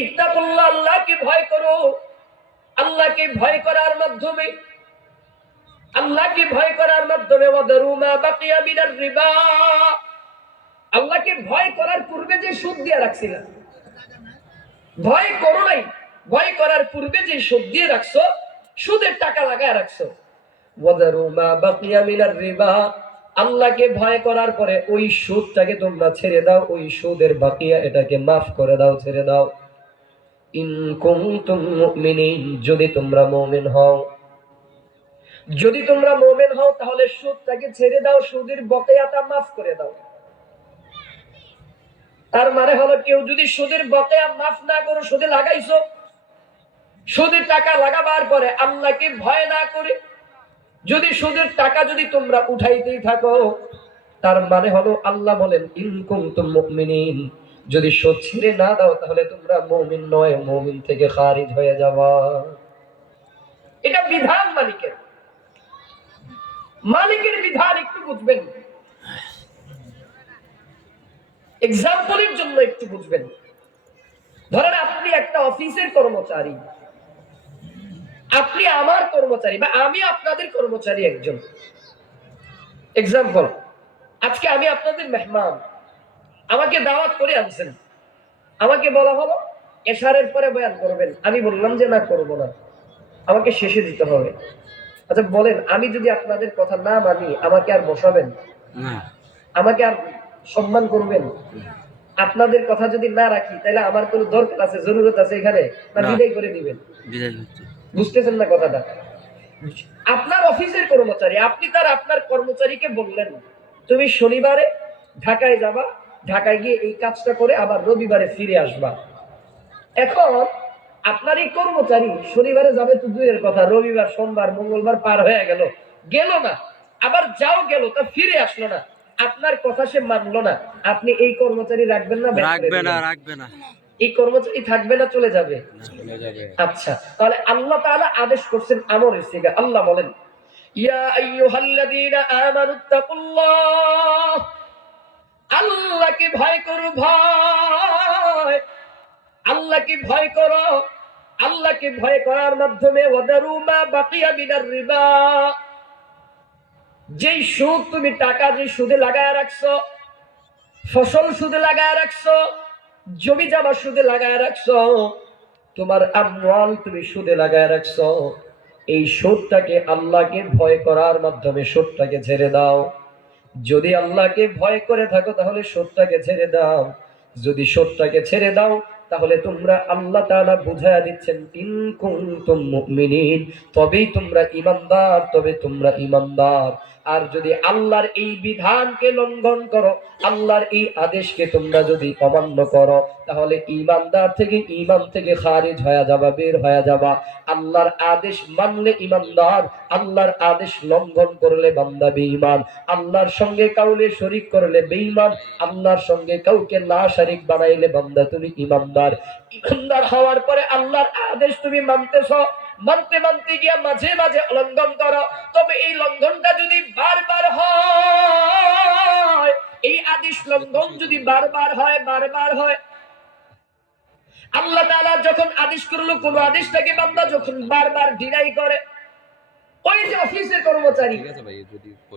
ইত্তাকুল্লাহ, আল্লাহকে ভয় করো। আল্লাহকে ভয় করার মাধ্যমে ওয়াদারু মা বাকিয়া মিনার রিবা, আল্লাহকে ভয় করার পূর্বে যে সুদ দিয়ে রাখছিলা, ভয় করো নাই, ভয় করার পূর্বে যে সুদ দিয়ে রাখছো, সুদের টাকা লাগায় রাখছো, ওয়াদারু মা বাকিয়া মিনার রিবা, আল্লাহকে ভয় করার পরে ওই সুদটাকে তোমরা ছেড়ে দাও, ওই সুদের বাকিয়া এটাকে মাফ করে দাও, ছেড়ে দাও। ইন কুনতুম মুমিনিন, যদি তোমরা মুমিন হও, যদি তোমরা মুমিন হও তাহলে সুদটাকে ছেড়ে দাও, সুদের বকেয়াটা মাফ করে দাও। তার মানে হলো কেউ যদি সুদের বকেয়া মাফ না করো, সুদে লাগাইছো, সুদের টাকা লাগাবার পরে আল্লাহকে ভয় না করে যদি সুদের টাকা যদি তোমরা উঠাইতেই থাকো, তার মানে হলো আল্লাহ বলেন ইন কুনতুম মুমিনিন, যদি সুদ ছেড়ে না দাও তাহলে তোমরা মুমিন নয়, মুমিন থেকে খারিজ হয়ে যাবা। এটা বিধান মালিকের, মালিকের বিধান একটু বুঝবেন, এক্সাম্পলের জন্য একটু বুঝবেন। ধরেন আপনি একটা অফিসের কর্মচারী, আপনি আমার কর্মচারী বা আমি আপনাদের কর্মচারী একজন। এক্সাম্পল, আজকে আমি আপনাদের মেহমান, আমাকে দাওয়াত করে আনছেন, আমাকে বলা হলো এশারের পরে বয়ান করবেন, আমি বললাম যে না, করব না, আমাকে শেষে দিতে হবে। আচ্ছা বলেন, আমি যদি আপনাদের কথা না মানি আমাকে আর বসাবেন না, আমাকে আর সম্মান করবেন? আপনাদের কথা যদি না রাখি তাহলে আমার কোনো দরকার আছে, জরুরত আছে এখানে, না বিদায় করে দিবেন? বুঝতেছেন না কথাটা? আপনার অফিসের কর্মচারী, আপনি তার আপনার কর্মচারীকে বললেন তুমি শনিবারে ঢাকায় যাবা, ঢাকায় গিয়ে এই কাজটা করে আবার রবিবারে ফিরে আসবা। এখন আপনার এই কর্মচারী শনিবারে যাবে তো দূরের কথা, রবিবার সোমবার মঙ্গলবার পার হয়ে গেল, গেল না, আবার যাও গেল, তা ফিরে আসলো না, আপনার কথা সে মানলো না, আপনি এই কর্মচারী রাখবেন না? রাখবে না। এই কর্মচারী থাকবে না, চলে যাবে? আচ্ছা, তাহলে আল্লাহ তাআলা আদেশ করছেন আমরের সিগা। আল্লাহ বলেন ইয়া আইয়ুহাল্লাযীনা আমানুত্তাকুল্লাহ, আল্লাহকে ভয় করো, ভয়, আল্লাহকে ভয় করো। আল্লাহকে ভয় করার মাধ্যমে ওয়াদারু মা বাকিয়া মিনার রিবা, যেই সুদ তুমি টাকা যে সুদে লাগায় রাখছো, ফসল সুদে লাগায় রাখছো, জমি জমা সুদে লাগায় রাখছো, তোমার আমওয়াল তুমি সুদে লাগায় রাখছো, এই সুদটাকে আল্লাহকে ভয় করার মাধ্যমে সুদটাকে ছেড়ে দাও। যদি আল্লাহকে ভয় করে থাকো তাহলে সুদটাকে ছেড়ে দাও। যদি সুদটাকে ছেড়ে দাও তাহলে তোমরা, আল্লাহ তাআলা বুঝায়া দিচ্ছেন ইন কুনতুম মুমিনিন, তবেই তোমরা ঈমানদার, তবে তোমরা ঈমানদার। আর যদি আল্লাহর এই বিধানকে লঙ্ঘন করো, আল্লাহর এই আদেশকে তোমরা যদি অমান্য করো, তাহলে ঈমানদার থেকে, ঈমান থেকে খারিজ হয়ে যাবা, বের হয়ে যাবা। আল্লাহর আদেশ মানলে ঈমানদার, আল্লাহর আদেশ লঙ্ঘন করলে বান্দা বেঈমান। আল্লাহর সঙ্গে কাউকে শরীক করলে বেঈমান, আল্লাহর সঙ্গে কাউকে না শরীক বানাইলে বান্দা তুমি ঈমানদার। ঈমানদার হওয়ার পরে আল্লাহর আদেশ তুমি মানতেছো, মানতে মানতে গিয়া মাঝে মাঝে লঙ্ঘন করো, তবে এই লঙ্ঘনটা যদি বারবার হয়, এই আদেশ লঙ্ঘন যদি বারবার হয়, আল্লাহ তাআলা যখন আদেশ করলো, কোন আদেশটাকে বান্দা যখন বারবার ডিনাই করে, ওই যে অফিসের কর্মচারী